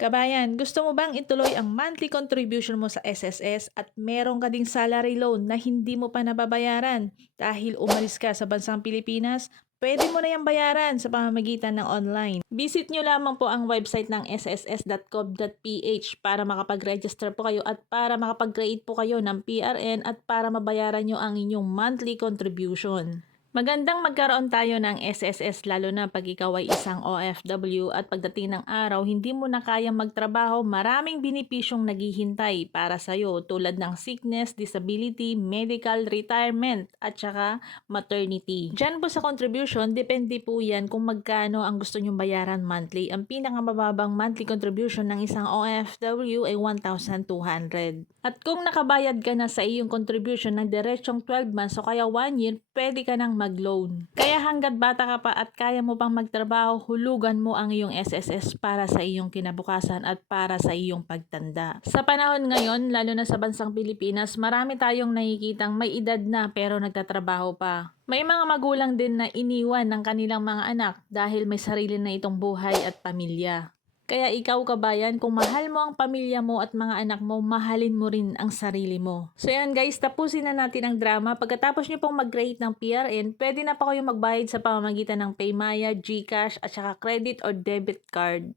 Kabayan, gusto mo bang ituloy ang monthly contribution mo sa SSS at meron ka ding salary loan na hindi mo pa nababayaran dahil umalis ka sa bansang Pilipinas? Pwede mo na yung bayaran sa pamamagitan ng online. Visit nyo lamang po ang website ng sss.gov.ph para makapag-register po kayo at para makapag-create po kayo ng PRN at para mabayaran nyo ang inyong monthly contribution. Magandang magkaroon tayo ng SSS lalo na pag ikaw ay isang OFW at pagdating ng araw hindi mo na kayang magtrabaho, maraming benepisyong naghihintay para sa'yo tulad ng sickness, disability, medical, retirement at saka maternity. Diyan po sa contribution, depende po yan kung magkano ang gusto nyong bayaran monthly. Ang pinakamababang monthly contribution ng isang OFW ay 1,200. At kung nakabayad ka na sa iyong contribution ng diretsong 12 months o kaya 1 year, pwede ka nang mag-loan. Kaya hanggat bata ka pa at kaya mo pang magtrabaho, hulugan mo ang iyong SSS para sa iyong kinabukasan at para sa iyong pagtanda. Sa panahon ngayon, lalo na sa bansang Pilipinas, marami tayong nakikitang may edad na pero nagtatrabaho pa. May mga magulang din na iniwan ng kanilang mga anak dahil may sarili na itong buhay at pamilya. Kaya ikaw kabayan, kung mahal mo ang pamilya mo at mga anak mo, mahalin mo rin ang sarili mo. So yan guys, tapusin na natin ang drama. Pagkatapos nyo pong mag-create ng PRN, pwede na pa kayo magbayad sa pamamagitan ng Paymaya, GCash at saka credit or debit card.